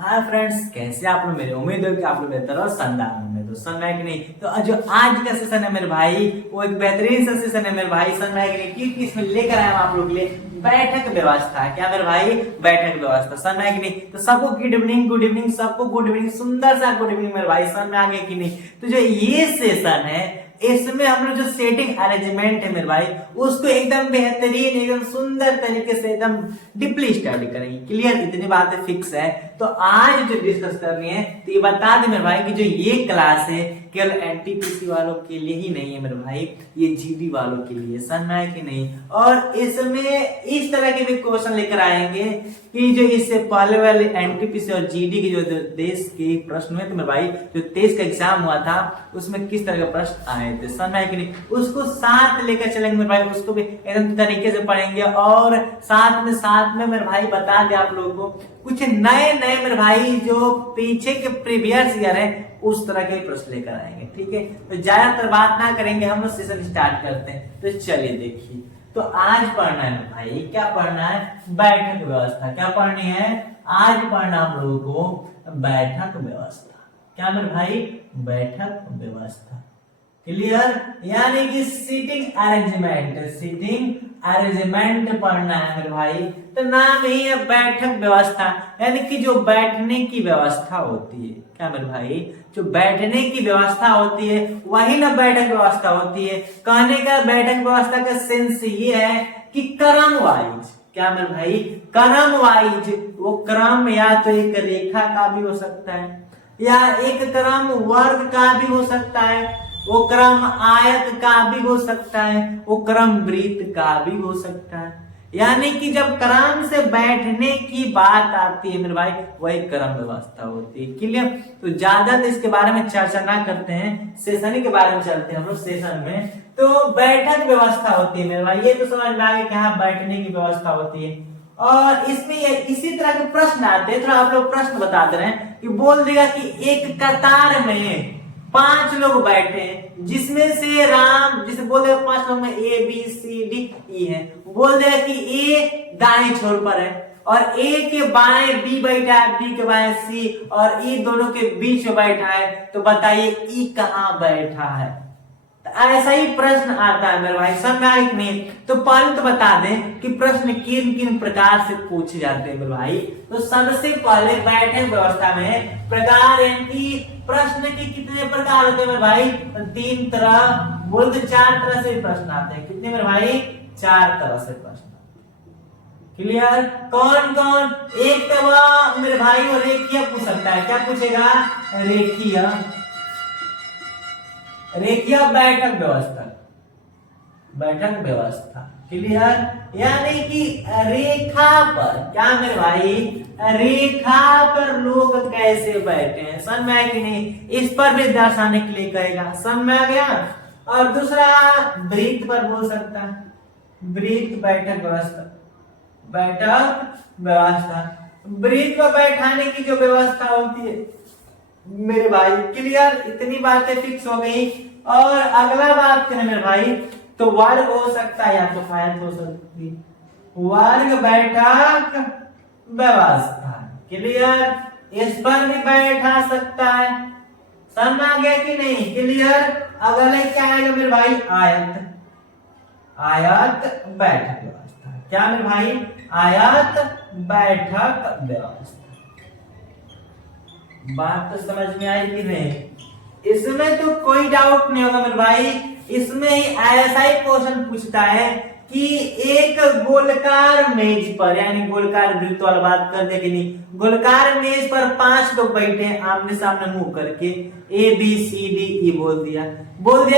Hi friends, कैसे आप लोग? मेरी उम्मीद है कि आप लोग बेहतर और शानदार होंगे। तो सन है कि नहीं, तो जो आज का सेशन है मेरे भाई, वो एक बेहतरीन सा सेशन है मेरे भाई। सन है कि नहीं, क्योंकि इसमें लेकर आए हम आप लोग के लिए बैठक व्यवस्था। क्या मेरे भाई? बैठक व्यवस्था। सन है कि नहीं, तो सबको गुड इवनिंग, गुड इवनिंग, सबको गुड इवनिंग, सुंदर सा गुड इवनिंग मेरे भाई। सन में आ गए कि नहीं? तो जो ये सेशन है, इसमें हम लोग जो सेटिंग अरेंजमेंट है मेरे भाई, उसको एकदम बेहतरीन, एकदम सुंदर तरीके से एकदम डीपली स्टडी करेंगे। क्लियर? इतनी बातें फिक्स है। तो आज जो डिस्कस करनी है, तो ये बता दे मेरे भाई कि जो ये क्लास है केवल एनटीपीसी वालों के लिए ही नहीं है मेरे भाई, ये जीडी वालों के लिए। समझ है कि नहीं? और इसमें इस तरह के भी क्वेश्चन लेकर आएंगे कि जो इससे पहले वाले एनटीपीसी और जीडी के जो देश के प्रश्न हुए थे मेरे भाई, जो 23 का एग्जाम हुआ था, उसमें किस तरह के प्रश्न आए थे। समझ है कि नहीं? उसको साथ लेकर चलेंगे मेरे भाई, उसको भी एकदम तरीके से पढ़ेंगे। और साथ में मेरे भाई बता दे आप लोगों को कुछ नए नए मेरे भाई जो पीछे के प्रीवियस ईयर है, उस तरह के प्रश्न लेकर आएंगे। ठीक है, तो ज्यादातर बात ना करेंगे, हम लोग सेशन स्टार्ट करते हैं। तो चलिए देखिए, तो आज पढ़ना है भाई, क्या पढ़ना है? बैठक व्यवस्था। क्या पढ़नी है? आज पढ़ना हम लोगों को बैठक व्यवस्था। क्या मेरे भाई? बैठक व्यवस्था। क्लियर? यानी कि सीटिंग अरेंजमेंट, सीटिंग अरेंजमेंट पढ़ना है मेरे भाई। तो नाम ही है बैठक व्यवस्था, यानी कि जो बैठने की व्यवस्था होती है। क्या मेरे भाई? जो बैठने की व्यवस्था होती है वही ना बैठक व्यवस्था होती है। कहने का बैठक व्यवस्था का सेंस ये है कि क्रम वाइज। क्या मेरे भाई? क्रम वाइज। वो क्रम या तो एक रेखा का भी हो सकता है, या एक क्रम वर्ग का भी हो सकता है, वो क्रम आयत का भी हो सकता है, वो क्रम वृत्त का भी हो सकता है। यानी कि जब क्रम से बैठने की बात आती है मेरे भाई, वही क्रम व्यवस्था होती है। क्लियर? तो ज्यादा तो इसके बारे में चर्चा ना करते हैं, सेशन के बारे में चलते हैं हम लोग सेशन में। तो बैठक व्यवस्था होती है मेरे भाई, ये तो समझ में आ गया कि हाँ बैठने की व्यवस्था होती है। और इसमें इसी तरह के प्रश्न आते हैं। थोड़ा आप लोग प्रश्न बता दे रहे हैं कि बोल देगा कि एक कतार में 5 लोग बैठे हैं, जिसमें से राम, जिसे बोल देगा 5 लोग में A B C D E है। बोल देगा कि ए दाएं छोर पर है, और ए के बाएं बी बैठा है, बी के बाएं सी, और ई दोनों के बीच में बैठा है। तो बताइए ई कहां बैठा है? ऐसा ही प्रश्न आता है मेरे भाई। समझ में आया कि नहीं? तो पहले तो बता दें कि प्रश्न किन किन प्रकार से पूछे जाते हैं मेरे भाई। तो सबसे पहले बैठक व्यवस्था में प्रकार, यानी कि प्रश्न के कितने प्रकार होते हैं मेरे भाई? तो 3 तरह, बोल तो 4 तरह से प्रश्न आते हैं। कितने मेरे भाई? 4 तरह से प्रश्न। क्लियर? कौन कौन? एक तो वह मेरे भाई वो रेखीय पूछ सकता है। क्या पूछेगा? रेखीय, रेखीय बैठक व्यवस्था, बैठक व्यवस्था। क्लियर? यानी कि रेखा पर, क्या मेरे भाई? रेखा पर लोग कैसे बैठे हैं। समझ में आया कि नहीं? इस पर भी दर्शाने के लिए कहेगा। समझ में आ गया? और दूसरा वृत्त पर बोल सकता है, वृत्त बैठक व्यवस्था, बैठक व्यवस्था। वृत्त पर बैठाने की जो व्यवस्था होती है मेरे भाई। क्लियर? इतनी बातें फिक्स हो गई। और अगला बात करें मेरे भाई, तो वर्ग हो सकता है या तो आयत हो सकती है। वर्ग बैठक व्यवस्था। क्लियर? इस पर भी बैठा सकता है। समझ आ गया कि नहीं? क्लियर? अगला क्या आएगा मेरे भाई? आयत, आयत बैठक व्यवस्था। क्या मेरे भाई? आयत बैठक व्यवस्था। बात तो समझ में आई कि नहीं? इसमें तो कोई डाउट नहीं होगा मेरे भाई। इसमें ही ऐसा ही क्वेश्चन पूछता है कि एक गोलकार मेज पर, यानी गोलकार वृत्त वाला बात कर दे कि नहीं, गोलकार मेज पर 5 लोग बैठे हैं आमने सामने मुंह करके, A B C D E बोल दिया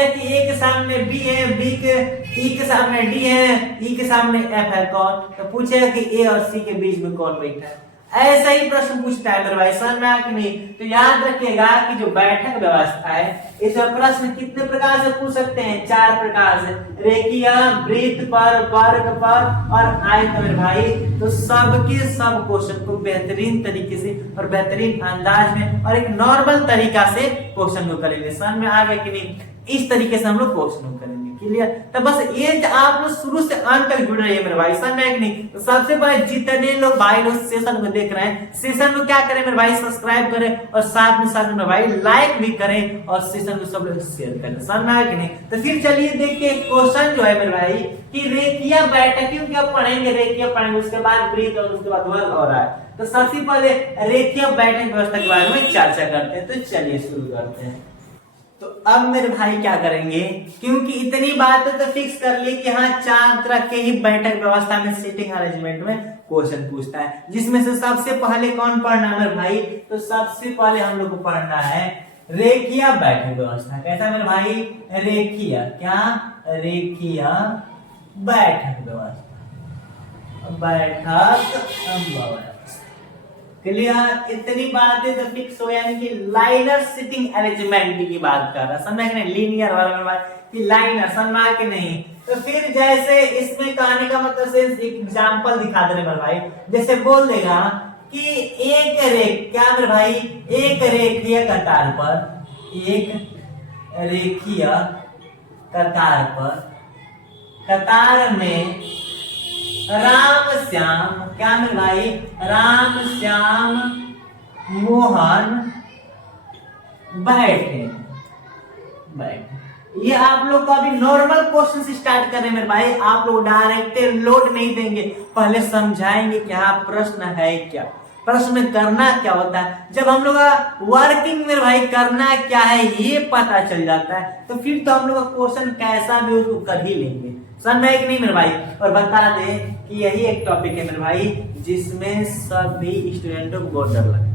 कि ए के सामने बी है, बी के ई के सामने डी है, ई के सामने एफ है। कौन? तो पूछेगा कि ए और सी के बीच में कौन बैठा है। ऐसा ही प्रश्न पूछता है मेरे भाई। समझ में आया कि नहीं? तो याद रखिएगा कि जो बैठक व्यवस्था है, इसमें प्रश्न कितने प्रकार से पूछ सकते हैं? 4 प्रकार से। रेखीय, वृत्त पर, वर्ग पर और आयत मेरे भाई। तो सबके सब क्वेश्चन को बेहतरीन तरीके से और बेहतरीन अंदाज में और एक नॉर्मल तरीका से क्वेश्चन को करेंगे। समझ में आ गया कि नहीं? इस तरीके से हम लोग क्वेश्चन को करेंगे। क्लियर। तो बस ये आप लोग शुरू से अंत तक जुड़ रही है मेरे भाई, समझ में नहीं। तो सबसे पहले जितने लोग भाई लोग सेशन को देख रहे हैं, सेशन को क्या करें मेरे भाई, सब्सक्राइब करें और साथ में मेरे भाई लाइक भी करें और सेशन को सब लोग शेयर करें, समझ में आया कि नहीं। तो फिर चलिए देखिए क्वेश्चन जो है मेरे भाई कि रेखीय बैठकों क्या पढ़ेंगे, रेखीय पढ़ेंगे, उसके बाद ब्रीथ और उसके बाद वर्ग और है। तो सबसे पहले रेखीय बैठक व्यवस्था के बारे में चर्चा करते हैं। तो चलिए शुरू करते हैं। तो अब मेरे भाई क्या करेंगे, क्योंकि इतनी बातें तो फिक्स कर ली कि हाँ 4 तरह के ही बैठक व्यवस्था में सीटिंग अरेंजमेंट में क्वेश्चन पूछता है, जिसमें से सबसे पहले कौन पढ़ना है मेरे भाई, तो सबसे पहले हम लोग को पढ़ना है रेखीय बैठक व्यवस्था। कैसा मेरे भाई, रेखीय क्या, रेखीय बैठक व्यवस्था, बैठक क्लियर। इतनी बातें तो फिक्स हो, यानी कि लाइनर सिटिंग अरेंजमेंट की बात कर रहा है, समझ में नहीं, लीनियर वाला में बात कि लाइनर, समझ के नहीं। तो फिर जैसे इसमें कहने का मतलब से एग्जांपल दिखा दे मेरे भाई, जैसे बोल देगा कि एक रेख क्या मेरे भाई, एक रेखीय कतार पर, एक रेखीय कतार पर, कतार में राम श्याम क्या मेरे भाई, राम श्याम मोहन बैठे। ये आप लोग को अभी नॉर्मल क्वेश्चन से स्टार्ट कर रहे हैं मेरे भाई, आप लोग डायरेक्ट लोड नहीं देंगे, पहले समझाएंगे कि हाँ प्रश्न है क्या, प्रश्न में करना क्या होता है। जब हम लोग वर्किंग मेरे भाई करना क्या है ये पता चल जाता है, तो फिर तो हम लोग का क्वेश्चन कैसा भी उसको कर ही लेंगे, समझ में कि नहीं मेरे भाई। और बता दे कि यही एक टॉपिक है मेरे भाई जिसमें सभी स्टूडेंटों को बहुत डर लगता है,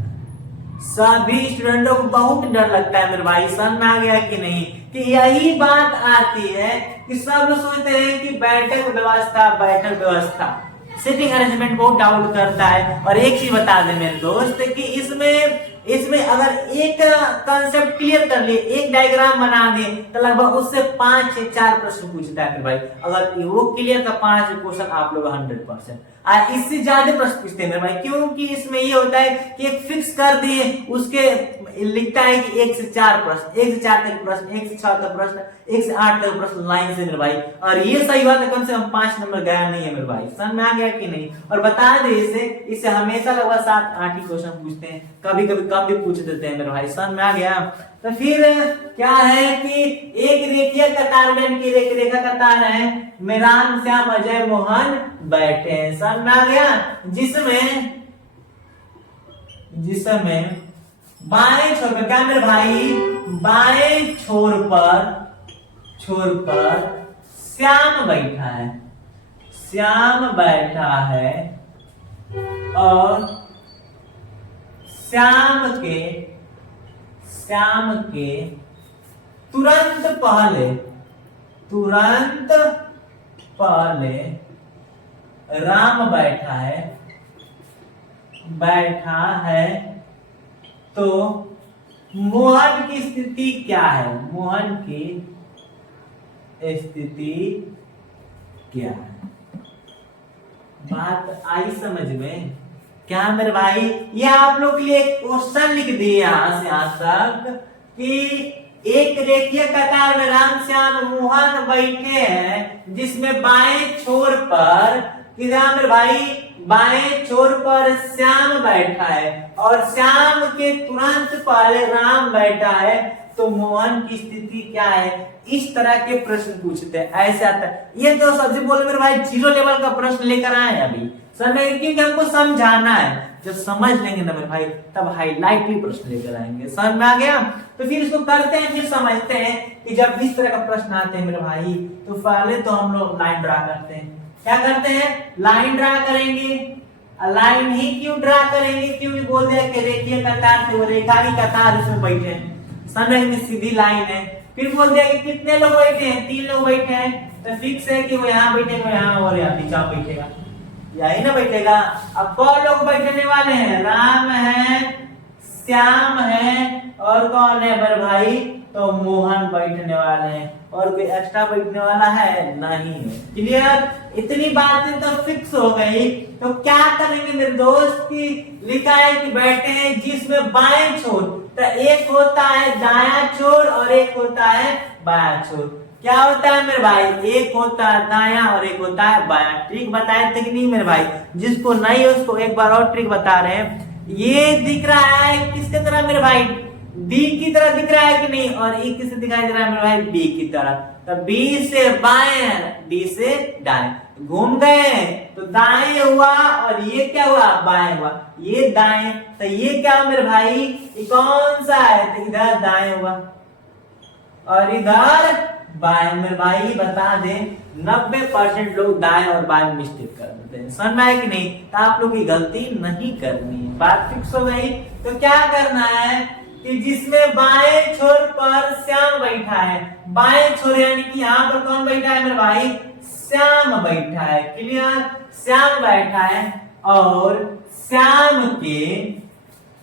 सभी स्टूडेंटों को बहुत डर लगता है मेरे भाई, समझ में आ गया कि नहीं। कि यही बात आती है कि सब लोग सोचते हैं कि बैठक व्यवस्था सिटिंग अरेंजमेंट बहुत डाउट करता है। और एक चीज बता दे मेरे दोस्त कि इसमें अगर एक कंसेप्ट क्लियर कर लिए, एक डायग्राम बना दिए, तो लगभग उससे 5 से 4 प्रश्न पूछता है भाई। अगर वो क्लियर का 5 क्वेश्चन आप लोग 100%, इससे ज्यादा प्रश्न पूछते हैं मेरे भाई, क्योंकि इसमें ये होता है कि एक फिक्स कर दिए, उसके लिखता है कि 1 से 4 प्रश्न, 1 से 4 तक प्रश्न, 1 से 6 तक प्रश्न, 1 से 8 तक प्रश्न लाइन से मेरे भाई। और ये सही बात है, कम से कम 5 नंबर गया नहीं है मेरे भाई, समझ में आ गया कि नहीं। और बता दे इससे हमेशा लगभग 7-8 ही क्वेश्चन पूछते हैं, कभी कभी कम भी पूछ देते हैं मेरे भाई, समझ में आ गया। तो फिर क्या है कि एक रेखीय कतार में इनकी रेखा कतार है, में राम श्याम अजय मोहन बैठे हैं, समझ में आ गया। जिसमें बाएं छोर पर क्या मेरे भाई, बाएं छोर पर श्याम बैठा है, श्याम बैठा है और श्याम के तुरंत पहले राम बैठा है। तो मोहन की स्थिति क्या है, मोहन की स्थिति क्या है, बात आई समझ में क्या मेरे भाई। ये आप लोग के लिए क्वेश्चन लिख दिए यहां से यहां तक कि एक रेखीय कतार में राम श्याम मोहन बैठे हैं, जिसमें बाएं छोर पर मेरे भाई, बाएं छोर पर श्याम बैठा है और श्याम के तुरंत पहले राम बैठा है, तो मोहन की स्थिति क्या है। इस तरह के प्रश्न पूछते हैं, ऐसे आता है। ये तो सबसे बोले मेरे भाई 0 लेवल का प्रश्न लेकर आए अभी समय, क्योंकि हमको समझाना है। जब समझ लेंगे ना मेरे भाई तब हाईलाइटली प्रश्न लेकर आएंगे, समझ में आ गया। तो फिर इसको करते हैं, फिर समझते हैं कि जब इस तरह का प्रश्न आते हैं मेरे भाई, तो पहले तो हम लोग लाइन ड्रा करते हैं। क्या करते हैं, लाइन ड्रा करेंगे। लाइन ही क्यों ड्रा करेंगे, क्योंकि बोल दिया कि रेखीय कतार से वो रेखा की कतार इसमें बैठे हैं, समझ में सीधी लाइन है। फिर बोल दिया कि कितने लोग बैठे हैं, 3 लोग बैठे हैं, तो फिक्स है कि वो यहाँ बैठेगा, यहाँ और यहाँ पीछा बैठेगा, यही ना बैठेगा। अब कौन लोग बैठने वाले हैं, राम है, श्याम है और कौन है मेरे भाई, तो मोहन बैठने वाले हैं। और कोई एक्स्ट्रा बैठने वाला है नहीं है, क्लियर। इतनी बातें तो फिक्स हो गई। तो क्या करेंगे मेरे दोस्त की लिखा है कि बैठे हैं जिसमें बाएं छोर, तो एक होता है दायां छोर और एक होता है बायां छोर। क्या होता है मेरे भाई, एक होता है दाया और एक होता है बाया। ट्रिक बताए थे कि नहीं मेरे भाई, जिसको नहीं है उसको एक बार और ट्रिक बता रहे हैं। ये दिख रहा है किसके तरह मेरे भाई, डी की तरह दिख रहा है कि नहीं, और ये किससे दिखाई दे रहा है मेरे भाई, बी की तरह। तो बी से बाएं, डी से दाएं, घूम गए तो दाएं हुआ, और ये क्या हुआ, बाएं हुआ। ये दाएं, तो ये क्या हुआ मेरे भाई, ये कौन सा है, तो इधर दाएं हुआ और इधर बाएं। मेरे भाई बता दें 90% लोग दाएं और बाएं मिस्टेक कर देते हैं, समझ में आया कि नहीं। तो आप लोग की गलती नहीं करनी है, बात फिक्स हो गई। तो क्या करना है कि जिसमें बाएं छोर पर श्याम बैठा है, बाएं छोर यानी कि यहाँ पर कौन बैठा है मेरे भाई, श्याम बैठा है, क्लियर, श्याम बैठा है। और श्याम के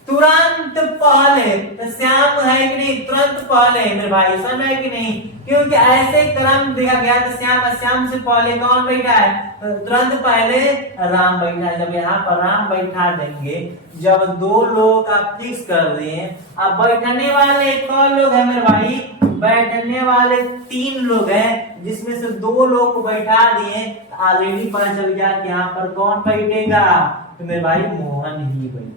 तुरंत पहले, तो श्याम है कि नहीं, तुरंत पहले मेरे भाई, समझ है कि नहीं, क्योंकि ऐसे क्रम देखा गया तो श्याम से पहले कौन बैठा है, तो तुरंत पहले राम बैठा है। जब यहाँ पर राम बैठा देंगे, जब दो लोग आप फिक्स कर दिए, अब बैठने वाले कौन लोग है मेरे भाई, बैठने वाले 3 लोग हैं, जिसमें से 2 लोग को बैठा दिए, ऑलरेडी पता चल गया कि यहाँ पर कौन बैठेगा, तो मेरे भाई मोहन ही बैठेगा।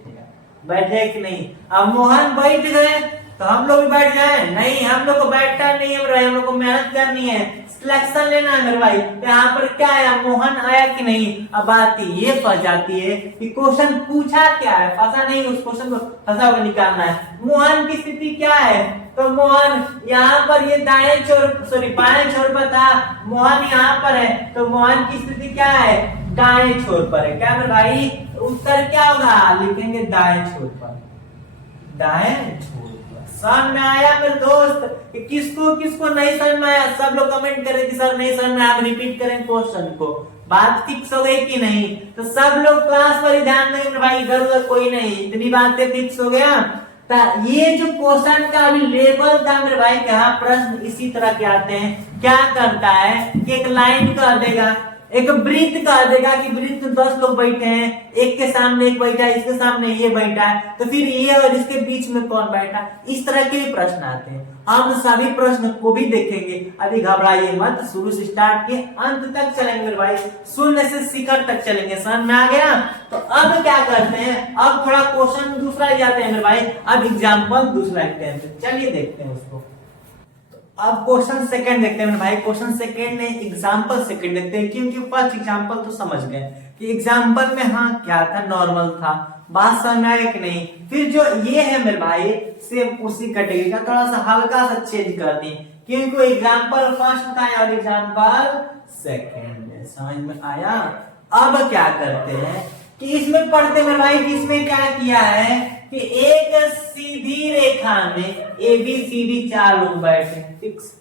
बैठे कि नहीं, अब मोहन बैठ गए तो हम लोग भी बैठ जाए, नहीं, हम लोग को बैठना नहीं है मेरे भाई, हम लोग को मेहनत करनी है, सिलेक्शन लेना है मेरे भाई। तो यहाँ पर क्या आया, मोहन आया कि नहीं। अब बात ये फंस जाती है कि क्वेश्चन पूछा क्या है, फंसा नहीं, उस क्वेश्चन को फंसा हुआ निकालना है। मोहन की स्थिति क्या है, तो मोहन यहाँ पर ये दाएं छोर, सॉरी बाएं छोर पर था, मोहन यहाँ पर है, तो मोहन की स्थिति क्या है, दाएं छोर पर है। क्या मेरे भाई, उत्तर क्या होगा, लिखेंगे दाएं छोर पर, दाएं छोर पर। समझ में आया मेरे दोस्त, कि किसको किसको नहीं समझ में आया, सब लोग कमेंट करें कि सर नहीं समझ में आया, हम रिपीट करें क्वेश्चन को। बात फिक्स हो गई कि नहीं, तो सब लोग क्लास पर ही ध्यान देंगे मेरे भाई, इधर उधर कोई नहीं, इतनी बातें फिक्स हो गया। ये जो क्वेश्चन का अभी लेवल था मेरे भाई, कहा प्रश्न इसी तरह के आते हैं। क्या करता है कि एक लाइन कर देगा, एक वृत्त कर देगा कि वृत्त में 10 लोग बैठे हैं, एक के सामने एक बैठा है, इसके सामने ये बैठा है, तो फिर ये और इसके बीच में कौन बैठा, इस तरह के भी प्रश्न आते हैं। हम सभी प्रश्न को भी देखेंगे, अभी घबराइए मत, शुरू से स्टार्ट के अंत तक चलेंगे मेरे भाई, शून्य से शिखर तक चलेंगे। समझ में आ गया। तो अब क्या करते हैं, अब थोड़ा क्वेश्चन दूसरा जाते हैं मेरे भाई, अब एग्जाम्पल दूसरा लिखते हैं, चलिए देखते हैं उसको। अब क्वेश्चन सेकंड देखते हैं मेरे भाई, क्वेश्चन सेकंड में एग्जांपल सेकंड देखते हैं, क्योंकि फर्स्ट एग्जांपल तो समझ गए कि एग्जांपल में हाँ क्या था, नॉर्मल था, बात समझ में आया कि नहीं। फिर जो ये है मेरे भाई, सेम उसी कैटेगरी का, थोड़ा सा हल्का सा चेंज कर दी, क्योंकि एग्जांपल फर्स्ट था और एग्जांपल सेकंड है। समझ में आया। अब क्या करते हैं कि इसमें पढ़ते मेरे भाई कि इसमें क्या किया है कि एक सीधी रेखा में ABCD 4 लोग बैठे, फिक्स,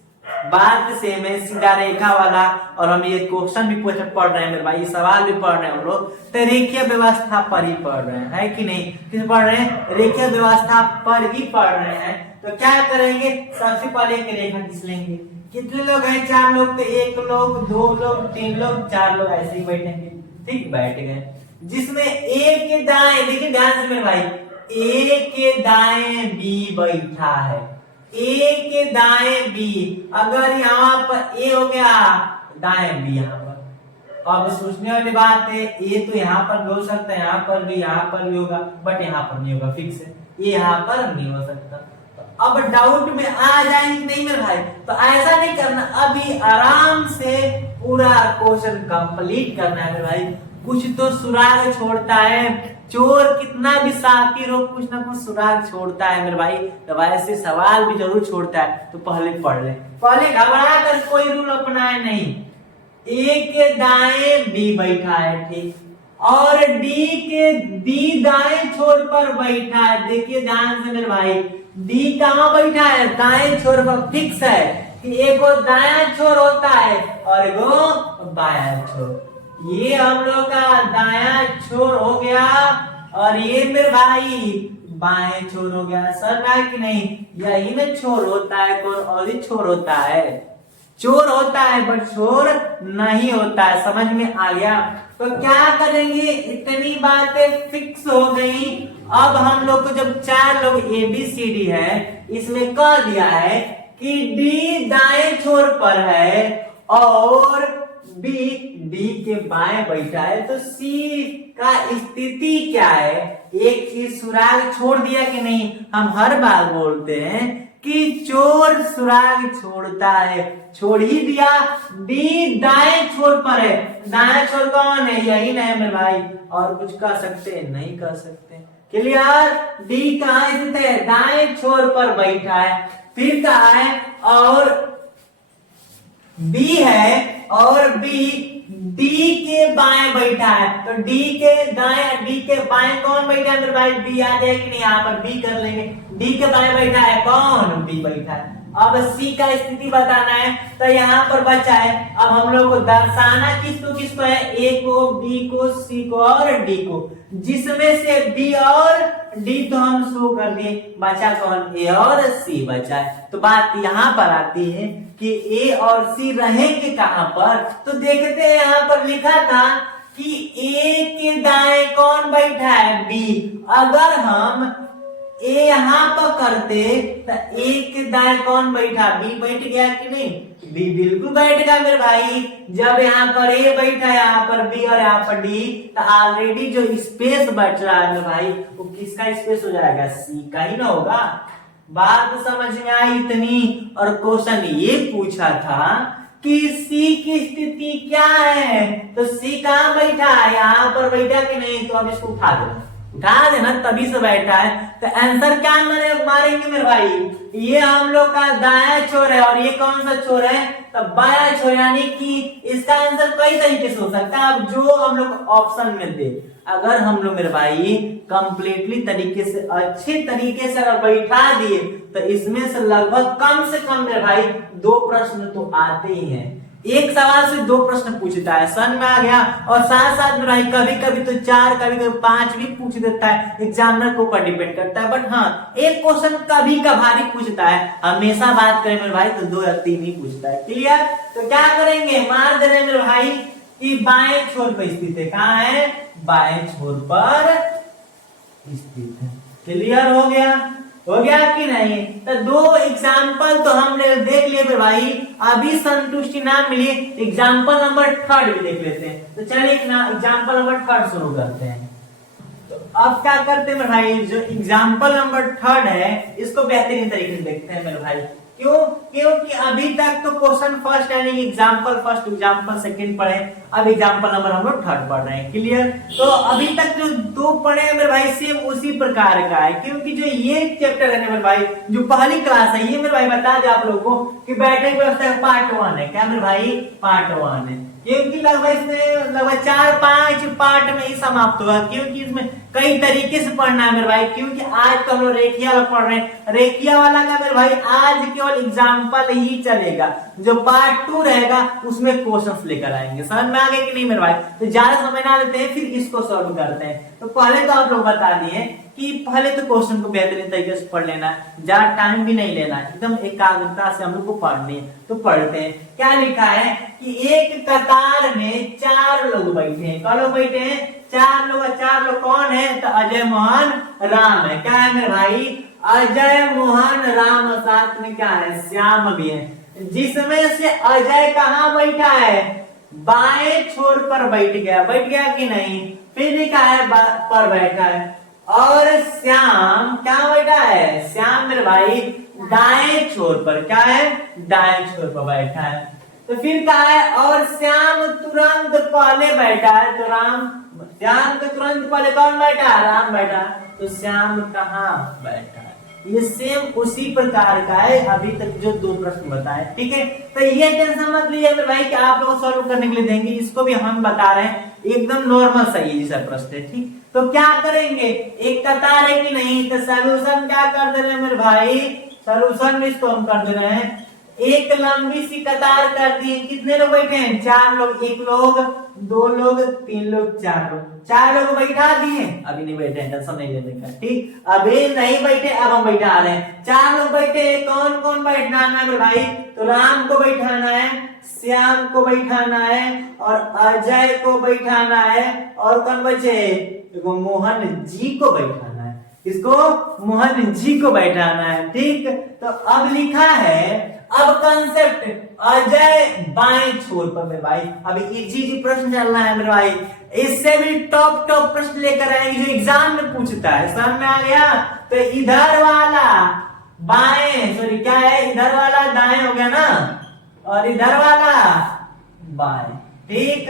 बात सेम है, सीधा रेखा वाला। और हम ये क्वेश्चन भी पढ़ रहे हैं मेरे भाई, सवाल भी पढ़ रहे हैं हम लोग, तो रेखीय व्यवस्था पर ही पढ़ रहे हैं, है कि नहीं, किस पढ़ रहे हैं, रेखीय व्यवस्था पर ही पढ़ रहे हैं। तो क्या करेंगे, सबसे पहले एक रेखा खींच लेंगे, कितने लोग हैं, 4 लोग, तो 1 लोग 2 लोग 3 लोग 4 लोग ऐसे ही बैठेंगे, ठीक, बैठ गए। जिसमें ए के दाएं, देखिए ध्यान से मेरे भाई, ए के दाएं बी बैठा है, ए के दाएं बी, अगर यहाँ पर ए हो गया, दाएं बी यहाँ पर। अब सोचने वाली बात है, ए तो यहाँ पर भी हो सकता है, यहाँ पर भी होगा, बट यहाँ पर नहीं होगा, फिक्स है, ये यहाँ पर नहीं हो सकता। तो अब डाउट में आ जाएंगे नहीं मेरे भाई, तो ऐसा नहीं करना, अभी आराम से पूरा क्वेश्चन कंप्लीट करना है मेरे भाई। कुछ तो सुराग छोड़ता है, चोर कितना भी साकिर हो, कुछ ना कुछ सुराग छोड़ता है मेरे भाई, तो वैसे सवाल भी जरूर छोड़ता है। तो पहले पढ़ ले, पहले घबरा कर कोई रूल अपनाए नहीं। ए के दाएं बी बैठा है, ठीक, और डी दाएं छोर पर बैठा है। देखिए ध्यान से मेरे भाई, डी कहाँ बैठा है, दाएं छोर पर, फिक्स है कि एक दाया छोर होता है और एगो बाया छोर। ये हम लोग का दाया छोर हो गया, और ये मेरे भाई बाएं छोर हो गया। सर है कि नहीं, यही में छोर होता है, कौन और ही छोर होता है, चोर होता है बट छोर नहीं होता है। समझ में आ गया। तो क्या करेंगे, इतनी बातें फिक्स हो गई। अब हम लोग को जब 4 लोग ABCD है, इसमें कह दिया है कि डी दाएं छोर पर है और बी डी के बाएं बैठा है, तो सी का स्थिति क्या है? एक चीज सुराग छोड़ दिया कि नहीं? हम हर बार बोलते हैं कि चोर सुराग छोड़ता है, छोड़ ही दिया। डी दाएं छोर पर है, दाएं छोर कौन है? यही ना है मेरे भाई, और कुछ कह सकते हैं? नहीं कह सकते। क्लियर? डी कहाँ स्थित है? दाएं छोर पर बैठा है। फिर कहा है और बी है और बी डी के बाएं बैठा है, तो डी के दाएं डी के बाएं कौन बैठा है मेरे भाई? बी आ जाएगी नहीं? यहाँ पर बी कर लेंगे। डी के बाएं बैठा है कौन? बी बैठा है। अब सी का स्थिति बताना है, तो यहाँ पर बचा है अब हम लोग को दर्शाना किसको है? ए को, बी को, सी को और डी को, जिसमें से बी और डी तो हम शो कर दिए, बचा कौन? ए और सी बचा है। तो बात यहाँ पर आती है कि ए और सी रहेंगे कहां पर? तो देखते हैं यहाँ पर लिखा था कि ए के दाएं कौन बैठा है? बी। अगर हम ए यहाँ पर करते तो ए के दाएं कौन बैठा? बी बैठ गया कि नहीं? बी बिल्कुल बैठ गया मेरे भाई। जब यहाँ पर ए बैठा है, यहाँ पर बी और यहाँ पर डी, तो ऑलरेडी जो स्पेस बच रहा है मेरे भाई वो किसका स्पेस हो जाएगा? सी का ही ना होगा। बात समझ में आई इतनी? और क्वेश्चन ये पूछा था कि सी की स्थिति क्या है, तो सी कहाँ बैठा है? यहाँ पर बैठा कि नहीं? तो अब इसको उठा देना, तभी से बैठा है। तो आंसर क्या मारेंगे मेरे भाई? ये हम लोग का दाया छोर है और ये कौन सा छोर है? तो बाया छोर, यानी कि इसका आंसर कई तरीके से हो सकता है। अब जो हम लोग ऑप्शन में दे, अगर हम लोग मेरे भाई कंप्लीटली तरीके से अच्छे तरीके से अगर बैठा दिए तो इसमें से लगभग कम से कम मेरे भाई 2 प्रश्न तो आते ही हैं। एक सवाल से 2 प्रश्न पूछता है, समझ में आ गया? और साथ साथ में भाई कभी कभी तो 4, कभी कभी 5 भी पूछ देता है, एग्जामिनर के ऊपर डिपेंड करता है। बट हाँ, एक क्वेश्चन कभी कभार ही पूछता है, हमेशा बात करें मेरे भाई तो 2 या 3 ही पूछता है। क्लियर? तो क्या करेंगे? मार दे रहे मेरे भाई कि बाएं छोर पर स्थित है। कहाँ है? बाएं छोर पर स्थित है। क्लियर हो गया? हो गया कि नहीं? तो 2 एग्जाम्पल तो हमने देख लिए मेरे भाई। अभी संतुष्टि ना मिली, एग्जाम्पल नंबर 3 भी देख लेते हैं। तो चलिए एग्जाम्पल नंबर 3 शुरू करते हैं। तो अब क्या करते हैं मेरे भाई, जो एग्जाम्पल नंबर 3 है इसको बेहतरीन तरीके से देखते हैं मेरे भाई। क्यों? क्योंकि अभी तक तो क्वेश्चन फर्स्ट यानी एग्जाम्पल फर्स्ट, एग्जाम्पल सेकंड पढ़े, अब एग्जाम्पल नंबर हम लोग 3 पढ़ रहे हैं। क्लियर? तो अभी तक जो 2 पढ़े हैं मेरे भाई सेम उसी प्रकार का है, क्योंकि जो ये चैप्टर है मेरे भाई, जो पहली क्लास है, ये मेरे भाई बता दे आप लोगों को कि बैठक व्यवस्था पार्ट 1 है। क्या मेरे भाई? पार्ट 1 है, क्योंकि लगभग 4-5 पार्ट में ही समाप्त होगा, क्योंकि इसमें कई तरीके से पढ़ना है मेरे भाई। क्योंकि आज तो हम लोग रेखिया वाला पढ़ रहे हैं, रेखिया वाला का मेरे भाई आज केवल एग्जाम्पल ही चलेगा, जो पार्ट 2 रहेगा उसमें क्वेश्चंस लेकर आएंगे। समझ में आ गए कि नहीं मेरे भाई? तो ज्यादा समय ना लेते हैं, फिर इसको सॉल्व करते हैं। तो पहले तो आप लोग बता दिए कि पहले तो क्वेश्चन को बेहतरीन तरीके से पढ़ लेना, ज्यादा टाइम भी नहीं लेना, एकदम एकाग्रता से हम लोग को पढ़नी है। तो पढ़ते हैं। क्या लिखा है कि एक कतार में 4 लोग बैठे हैं। कौन लोग बैठे हैं? 4 लोग। 4 लोग कौन है? तो अजय, मोहन, राम है। क्या है मेरे भाई? अजय, मोहन, राम, साथ में क्या है? श्याम भी है। जिसमें से अजय कहाँ बैठा है? बाएं छोर पर बैठ गया कि नहीं? फिर लिखा है पर बैठा है। और श्याम क्या बैठा है? श्याम मेरे भाई दाएं छोर पर। क्या है? दाएं छोर पर बैठा है। तो फिर कहा है और श्याम तुरंत पहले बैठा है, तो श्याम के तुरंत पहले कौन बैठा है? राम बैठा। तो श्याम कहाँ बैठा है? ये सेम उसी प्रकार का है अभी तक जो 2 प्रश्न बताए। ठीक है? तो ये टेंशन मत लीजिए मेरे भाई कि आप लोग सॉल्व करने के लिए देंगे, इसको भी हम बता रहे हैं, एकदम नॉर्मल सही जैसा प्रश्न है। ठीक? तो क्या करेंगे? एक कतार है कि नहीं? तो सोल्यूशन क्या कर दे रहे हैं मेरे भाई? सोल्यूशन में इसको हम कर दे रहे हैं, एक लंबी सी कतार कर दी। कितने लोग बैठे हैं? 4 लोग। 1 लोग, 2 लोग, 3 लोग, 4 लोग। 4 लोग बैठा दिए, अभी नहीं बैठे हैं, टेंशन नहीं लेने का। ठीक? अभी नहीं बैठे, अब हम बैठा रहे हैं। 4 लोग बैठे, कौन कौन बैठना है मेरे भाई? तो राम को बैठाना है, श्याम को बैठाना है और अजय को बैठाना है, और कौन बचे? तो मोहन जी को बैठाना है। किसको? मोहन जी को बैठाना है। ठीक, तो अब लिखा है, अब कंसेप्ट अजय बाएं छोर पर मेरे भाई। अभी इजी प्रश्न चल रहा है मेरे भाई, इससे भी टॉप प्रश्न लेकर आएंगे जो एग्जाम में पूछता है। समझ में आ गया? तो इधर वाला बाएं, सॉरी क्या है, इधर वाला दाएं हो गया ना, और इधर वाला बाएं। ठीक,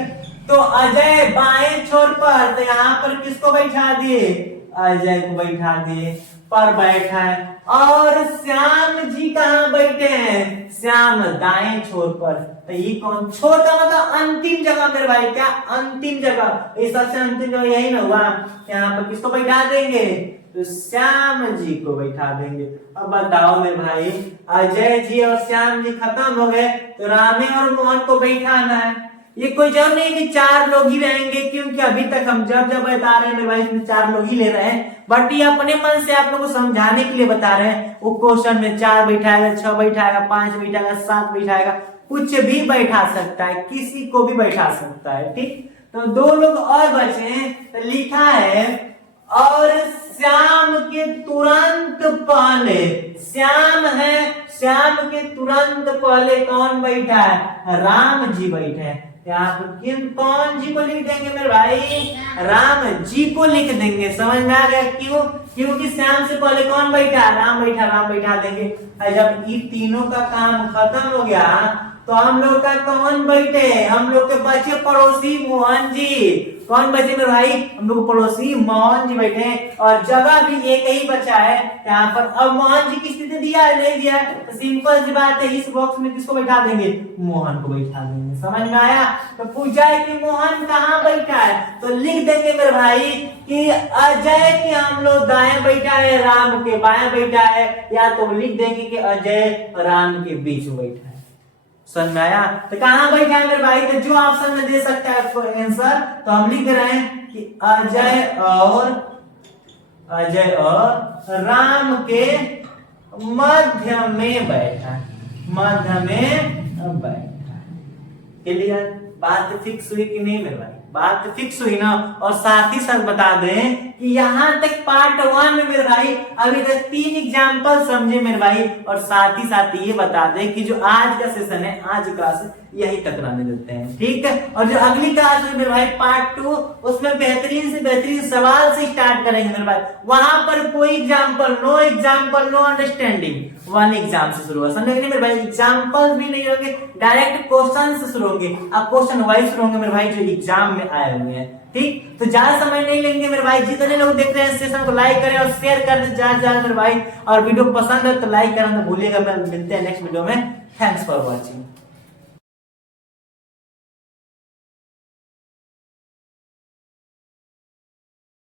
तो अजय बाएं छोर पर, तो यहाँ पर किसको बैठा दिए? अजय को बैठा दिए, पर बैठा है। और श्याम जी कहाँ बैठे हैं? श्याम दाएं छोर पर। तो ये कौन? छोर का मतलब अंतिम जगह मेरे भाई। क्या? अंतिम जगह। इस सबसे अंतिम जगह यही ना हुआ। यहाँ पर किसको बैठा देंगे? तो श्याम जी को बैठा देंगे। अब बताओ मेरे भाई, अजय जी और श्याम जी खत्म हो गए, तो रामे और मोहन को बैठाना है। ये कोई जरूर नहीं कि 4 लोग ही रहेंगे, क्योंकि अभी तक हम जब बता रहे हैं मेरे भाई, इसमें 4 लोग ही ले रहे हैं, बट ये अपने मन से आप लोगों को समझाने के लिए बता रहे हैं। वो क्वेश्चन में 4 बैठाएगा, 6 बैठाएगा, 5 बैठाएगा, 7 बैठाएगा, कुछ भी बैठा सकता है, किसी को भी बैठा सकता है। ठीक, तो 2 लोग और बचे हैं। तो लिखा है, और श्याम के तुरंत पहले, श्याम है, श्याम के तुरंत पहले कौन बैठा है? राम जी बैठे हैं। यहाँ पर किन कौन जी को लिख देंगे मेरे भाई? राम जी को लिख देंगे। समझ में आ गया? क्यों? क्योंकि श्याम से पहले कौन बैठा? राम बैठा, राम बैठा देंगे। जब ये तीनों का काम खत्म हो गया, तो हम लोग का कौन बैठे? हम लोग के बचे पड़ोसी मोहन जी। कौन बचे मेरे भाई? हम लोग पड़ोसी मोहन जी बैठे, और जगह भी एक ही बचा है यहाँ पर। अब मोहन जी किसने दिया है? नहीं दिया, तो सिंपल सी बात है, इस बॉक्स में किसको बैठा देंगे? मोहन को बैठा देंगे। समझ में आया? तो पूछा है कि मोहन कहाँ बैठा है, तो लिख देंगे मेरे भाई कि अजय के हम लोग दाएं बैठा है, राम के बाएं बैठा है, या तो लिख देंगे कि अजय राम के बीच बैठा है। समझ में आया? तो कहां बैठा है मेरे भाई? तो जो ऑप्शन में दे सकता है आंसर, तो हम लिख रहे हैं कि अजय और राम के मध्य में बैठा है, मध्य में बैठा है। क्लियर? बात फिक्स हुई कि नहीं मेरे भाई? बात फिक्स हुई ना। और साथ ही साथ बता दें कि यहाँ तक पार्ट 1 में मेरे भाई अभी तक 3 एग्जाम्पल समझे मेरे भाई, और साथ ही साथ ये बता दें कि जो आज का सेशन है, आज क्लास यही तक रहने देते हैं। ठीक है, और जो अगली क्लास है मेरे भाई पार्ट 2, उसमें बेहतरीन से बेहतरीन सवाल से स्टार्ट करेंगे मेरे भाई। वहां पर कोई एग्जाम्पल, नो अंडरस्टैंडिंग, 1 एग्जाम से शुरू होगा। समझ नहीं मेरे भाई? एग्जाम्पल भी नहीं होंगे, डायरेक्ट क्वेश्चन से शुरू होंगे। अब क्वेश्चन वाइज शुरू होंगे मेरे भाई, जो एग्जाम में आए हुए हैं। ठीक, तो ज्यादा समय नहीं लेंगे मेरे भाई। जितने लोग देख रहे हैं सेशन को लाइक करें और शेयर कर दें ज्यादा मेरे भाई, और वीडियो पसंद है तो लाइक करना तो भूलिएगा। मिलते हैं नेक्स्ट वीडियो में। Thanks for watching.